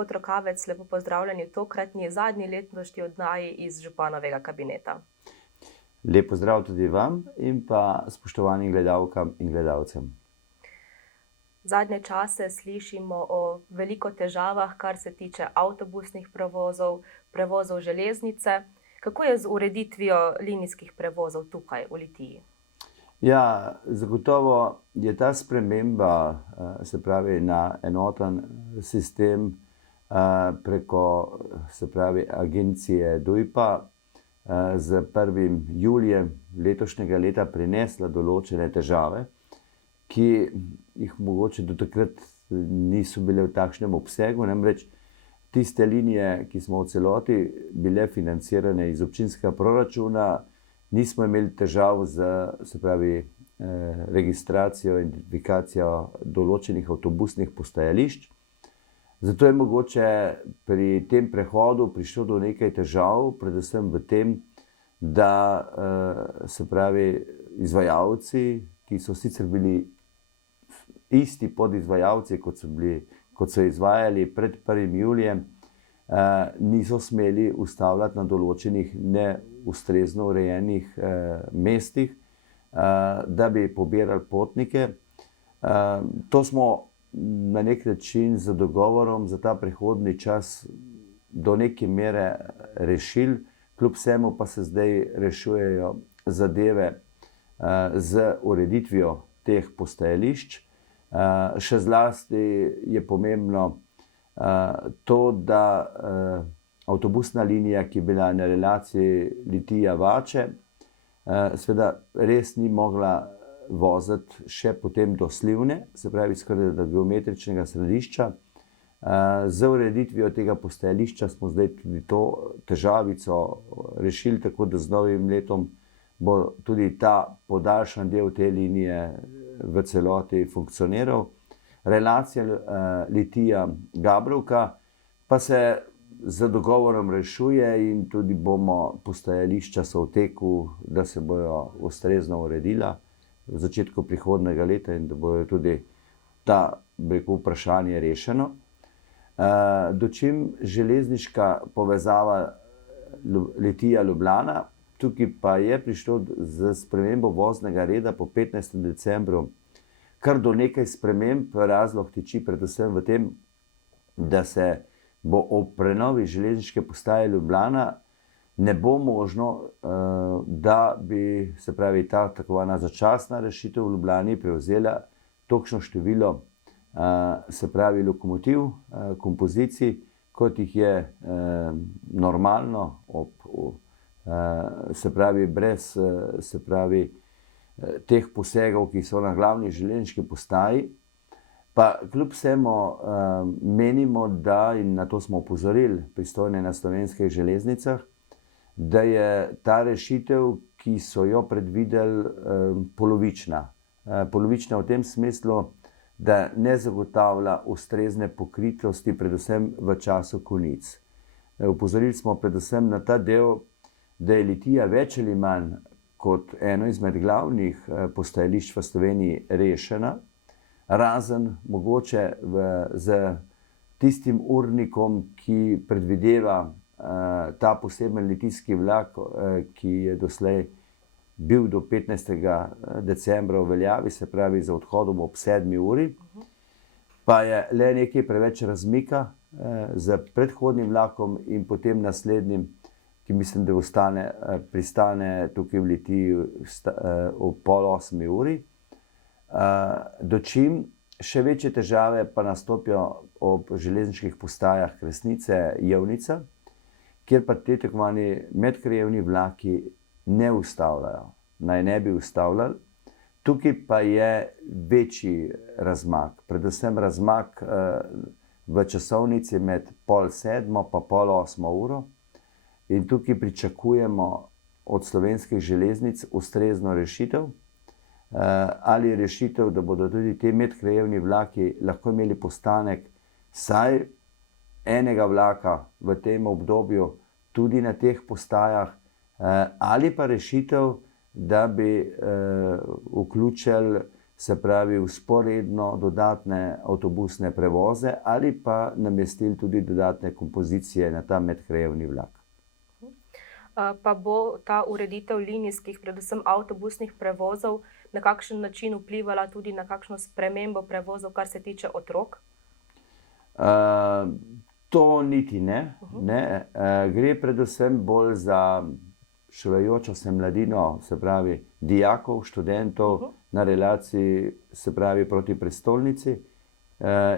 Gospod Rokavec, lepo pozdravljeni v tokratni zadnji letošnji oddaji iz županovega kabineta. Lep pozdrav tudi vam in pa spoštovanim gledalkam in gledalcem. Zadnje čase slišimo o veliko težavah, kar se tiče avtobusnih prevozov železnice. Kako je z ureditvijo linijskih prevozov tukaj v Litiji? Ja, zagotovo je ta sprememba, se pravi na enoten sistem preko, se pravi, agencije DUJP-a z 1. julijem letošnjega leta prinesla določene težave, ki jih mogoče do takrat niso bile v takšnem obsegu. Namreč tiste linije, ki smo v celoti bile financirane iz občinskega proračuna, nismo imeli težav z, se pravi, registracijo, identifikacijo določenih avtobusnih postajališč. Zato je mogoče pri tem prehodu prišlo do nekaj težav, predvsem v tem, da se pravi, izvajalci, ki so sicer bili isti podizvajalci, kot so izvajali pred 1. julijem, niso smeli ustavljati na določenih neustrezno urejenih mestih, da bi pobirali potnike. To smo na nek način z dogovorom za ta prehodni čas do neke mere rešili, kljub vsemu pa se zdaj rešujejo zadeve z ureditvijo teh postajališč. Še zlasti je pomembno to, da avtobusna linija, ki je bila na relaciji Litija-Vače, seveda res ni mogla voziti še potem do Slivne, se pravi skoraj do geometričnega središča. Z ureditvijo tega postajališča smo zdaj tudi to težavico rešili, tako da z novim letom bo tudi ta podaljšan del te linije v celoti funkcioniral. Relacija Litija-Gabrovka pa se z dogovorom rešuje in tudi bomo postajališča so v teku, da se bojo ustrezno uredila v začetku prihodnjega leta in da bojo tudi ta, bi rekel, vprašanje rešeno. Dočim železniška povezava Litija-Ljubljana, tukaj pa je prišlo z spremembo voznega reda po 15. decembru kar do nekaj sprememb. Razlog tiči predvsem v tem, da se bo ob prenovi železniške postaje Ljubljana ne bo možno, da bi, se pravi, ta tako imenovana začasna rešitev v Ljubljani prevzela tolikšno število, se pravi, lokomotiv, kompozicij, kot jih je normalno se pravi, brez, se pravi, teh posegov, ki so na glavni železniški postaji. Pa kljub vsemu menimo, da, in na to smo opozorili pristojne na Slovenskih železnicah, da je ta rešitev, ki so jo predvideli, polovična. Polovična v tem smislu, da ne zagotavlja ustrezne pokritosti, predvsem v času konic. Opozorili smo predvsem na ta del, da je Litija več ali manj kot eno izmed glavnih postajališč v Sloveniji rešena, razen mogoče z tistim urnikom, ki predvideva ta poseben litijski vlak, ki je doslej bil do 15. decembra v veljavi, se pravi z odhodom ob 7. uri, pa je le nekaj preveč razmika z predhodnim vlakom in potem naslednjim, ki mislim, da pristane tukaj v Litiji ob 7:30 uri. Dočim še večje težave pa nastopijo ob železniških postajah Kresnice, Jevnica, kjer pa te tako imenovani medkrajevni vlaki ne ustavljajo, naj ne bi ustavljali. Tukaj pa je večji razmak, predvsem razmak v časovnici med 6:30 pa 7:30 uro. In tukaj pričakujemo od Slovenskih železnic ustrezno rešitev, ali rešitev, da bodo tudi ti medkrajevni vlaki lahko imeli postanek vsaj enega vlaka v tem obdobju tudi na teh postajah, ali pa rešitev, da bi vključili se pravi vzporedno dodatne avtobusne prevoze ali pa namestili tudi dodatne kompozicije na ta medkrajevni vlak. Pa bo ta ureditev linijskih, predvsem avtobusnih prevozov, na kakšen način vplivala tudi na kakšno spremembo prevozov, kar se tiče otrok? To niti ne. Gre predvsem bolj za šolajočo se mladino, se pravi dijakov, študentov na relaciji, se pravi proti prestolnici.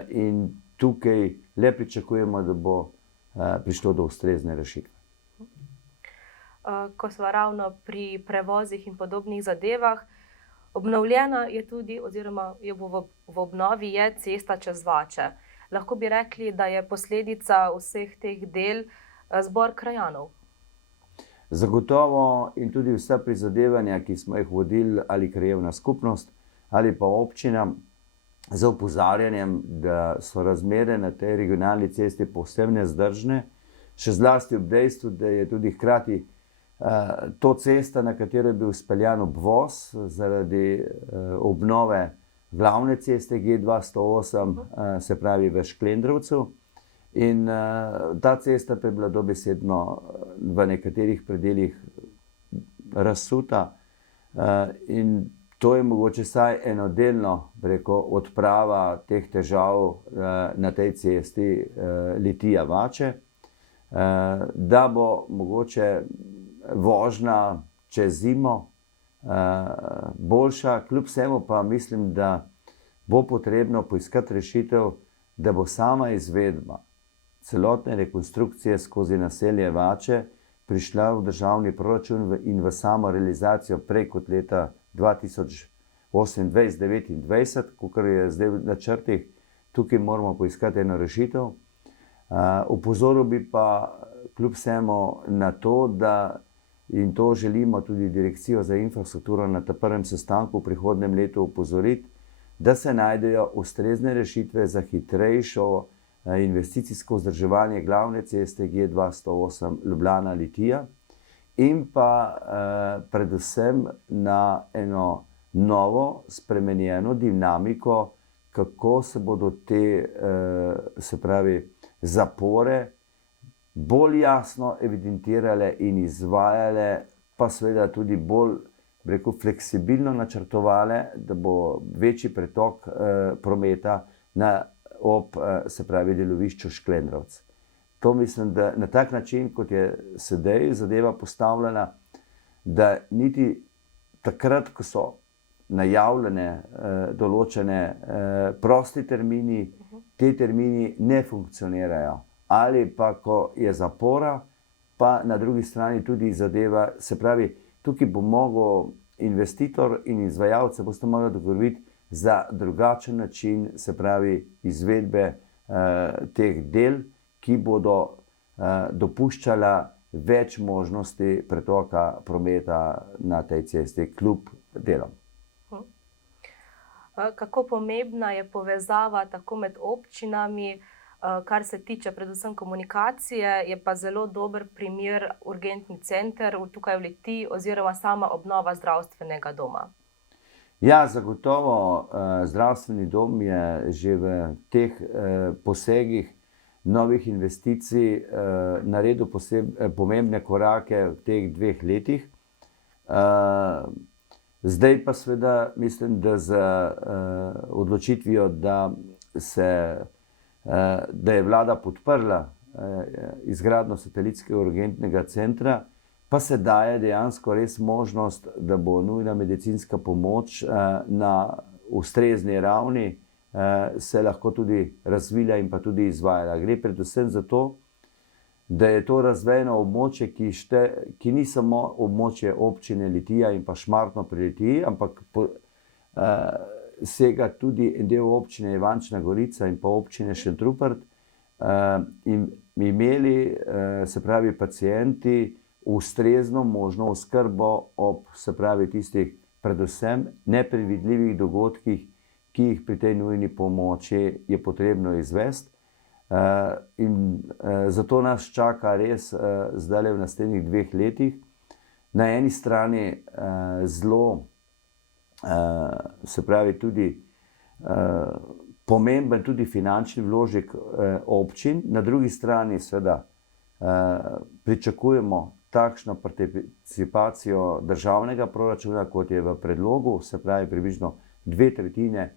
In tukaj le pričakujemo, da bo prišlo do ustrezne rešitve. Ko smo ravno pri prevozih in podobnih zadevah, obnovljena je tudi, oziroma v obnovi je cesta čez Vače. Lahko bi rekli, da je posledica vseh teh del zbor krajanov. Zagotovo in tudi vsa prizadevanja, ki smo jih vodili ali krajevna skupnost ali pa občina, z opozarjanjem, da so razmere na tej regionalni cesti povsem nevzdržne, še zlasti ob dejstvu, da je tudi hkrati to cesta, na katero je bil speljan obvoz zaradi obnove glavne ceste G208, se pravi v Šklendrovcu. In ta cesta pa je bila dobesedno v nekaterih predelih razsuta. In to je mogoče vsaj enodelno odprava teh težav na tej cesti Litija-Vače, da bo mogoče vožnja čez zimo boljša, kljub vsemu pa mislim, da bo potrebno poiskati rešitev, da bo sama izvedba celotne rekonstrukcije skozi naselje Vače prišla v državni proračun in v samo realizacijo prej kot leta 2028-2029, kakor je zdaj v načrtih. Tukaj moramo poiskati eno rešitev. Opozoril bi pa kljub vsemu na to, da in to želimo tudi Direkcijo za infrastrukturo na tem prvem sestanku v prihodnjem letu opozoriti, da se najdejo ustrezne rešitve za hitrejšo investicijsko vzdrževanje glavne ceste G208 Ljubljana-Litija in pa predvsem na eno novo, spremenjeno dinamiko, kako se bodo te, se pravi, zapore bolj jasno evidentirale in izvajale, pa seveda tudi bolj, fleksibilno načrtovale, da bo večji pretok prometa ob, se pravi, delovišču Šklendrovec. To mislim, da na tak način, kot je sedaj zadeva postavljena, da niti takrat, ko so najavljene določene prosti termini, te termini ne funkcionirajo. Ali pa, ko je zapora, pa na drugi strani tudi zadeva, se pravi, tukaj bo mogel investitor in izvajalce boste mogli dogovoriti za drugačen način, se pravi, izvedbe teh del, ki bodo dopuščala več možnosti pretoka prometa na tej cesti kljub delom. Kako pomembna je povezava tako med občinami, kar se tiče predvsem komunikacije, je pa zelo dober primer urgentni center tukaj v Litiji oziroma sama obnova zdravstvenega doma. Ja, zagotovo zdravstveni dom je že v teh posegih novih investicij naredil pomembne korake v teh 2 letih. Zdaj pa seveda mislim, da z odločitvijo, da je vlada podprla izgradnjo satelitskega urgentnega centra, pa se daje dejansko res možnost, da bo nujna medicinska pomoč na ustrezni ravni se lahko tudi razvila in pa tudi izvajala. Gre predvsem za to, da je to razvejeno območje, ki ni samo območje občine Litija in pa Šmartno pri Litiji, ampak sega tudi en del občine Ivančna Gorica in pa občine Šentrupert, in imeli, se pravi, pacienti ustrezno možno oskrbo ob, se pravi, tistih predvsem nepredvidljivih dogodkih, ki jih pri tej nujni pomoči je potrebno izvesti. In zato nas čaka res zdaj v naslednjih 2 letih na eni strani zelo se pravi tudi pomemben tudi finančni vložek občin, na drugi strani seveda pričakujemo takšno participacijo državnega proračuna, kot je v predlogu, se pravi približno 2/3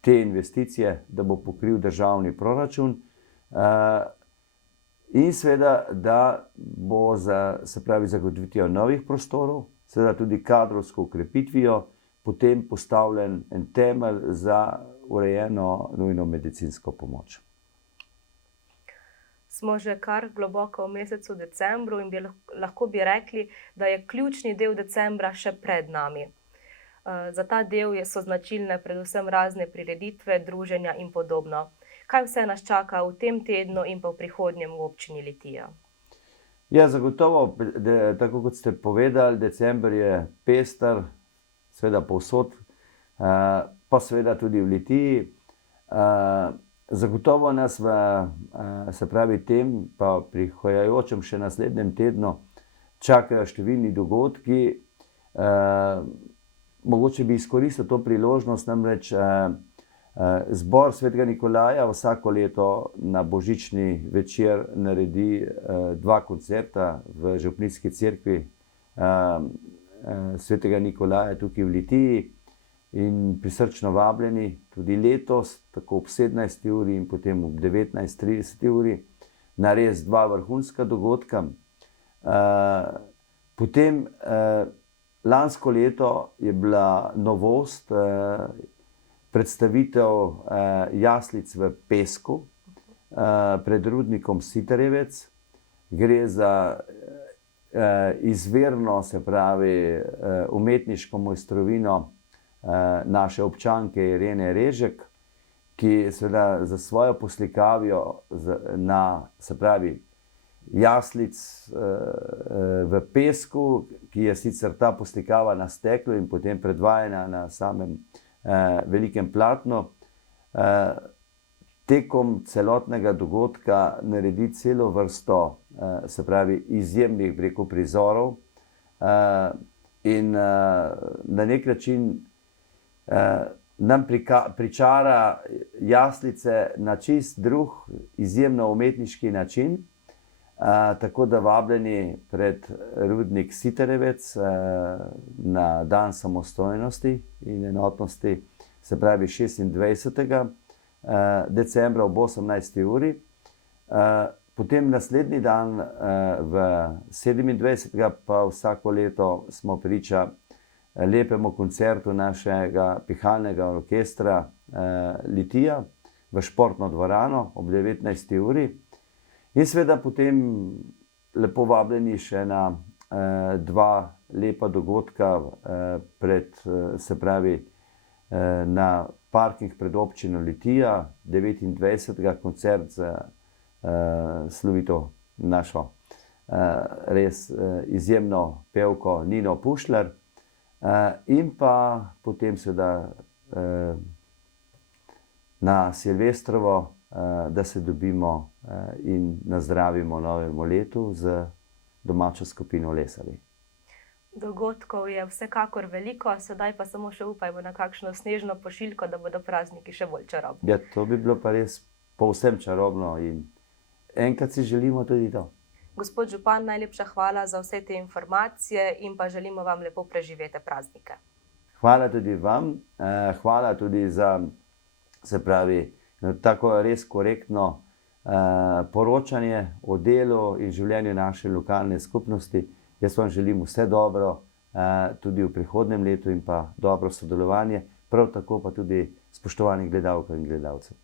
te investicije, da bo pokril državni proračun. In seveda, da bo se pravi zagotovitvijo novih prostorov, seveda tudi kadrovsko okrepitvijo, potem postavljen en temelj za urejeno nujno medicinsko pomoč. Smo že kar globoko v mesecu decembru in lahko bi rekli, da je ključni del decembra še pred nami. Za ta del so značilne predvsem razne prireditve, druženja in podobno. Kaj vse nas čaka v tem tednu in pa v prihodnjem v občini Litija? Ja, zagotovo, tako kot ste povedali, december je pester, seveda povsod, pa seveda tudi v Litiji. Zagotovo nas se pravi tem, pa prihajajočem še naslednjem tednu čakajo številni dogodki. Mogoče bi izkoristil to priložnost, namreč Zbor svetega Nikolaja vsako leto na božični večer naredi 2 koncerta v župnijski cerkvi svetega Nikolaja tukaj v Litiji. In prisrčno vabljeni tudi letos, tako ob 17. uri in potem ob 19:30 na res 2 vrhunska dogodka. Potem lansko leto je bila novost predstavitev jaslic v Pesku pred rudnikom Sitarjevec. Gre za izvirno, se pravi, umetniško mojstrovino naše občanke Irene Režek, ki seveda za svojo poslikavjo na, se pravi, jaslic v pesku, ki je sicer ta poslikava na steklu in potem predvajana na samem velikem platnu, tekom celotnega dogodka naredi celo vrsto, se pravi, izjemnih, bi rekel, prizorov in na nek način nam pričara jaslice na čist drug, izjemno umetniški način. Tako da vabljeni pred rudnik Sitarjevec na dan samostojnosti in enotnosti, se pravi 26. decembra ob 18. uri. Potem naslednji dan, v 27. pa vsako leto smo priča lepemu koncertu našega pihalnega orkestra Litija v športno dvorano ob 19. uri. In seveda potem lepo vabljeni še na 2 lepa dogodka se pravi, na parkih pred občino Litija, 29. koncert za slovito našo res izjemno pevko Nino Pušlar. In pa potem seveda na Silvestrovo, da se dobimo in nazdravimo novemu letu z domačo skupino Lesari. Dogodkov je vsekakor veliko, sedaj pa samo še upajmo na kakšno snežno pošiljko, da bodo prazniki še bolj čarobni. Ja, to bi bilo pa res povsem čarobno in enkrat si želimo tudi to. Gospod župan, najlepša hvala za vse te informacije in pa želimo vam lepo preživeti praznike. Hvala tudi vam, hvala tudi za, se pravi, tako res korektno poročanje o delu in življenju naše lokalne skupnosti. Jaz vam želim vse dobro tudi v prihodnjem letu in pa dobro sodelovanje, prav tako pa tudi spoštovanih gledalk in gledalcev.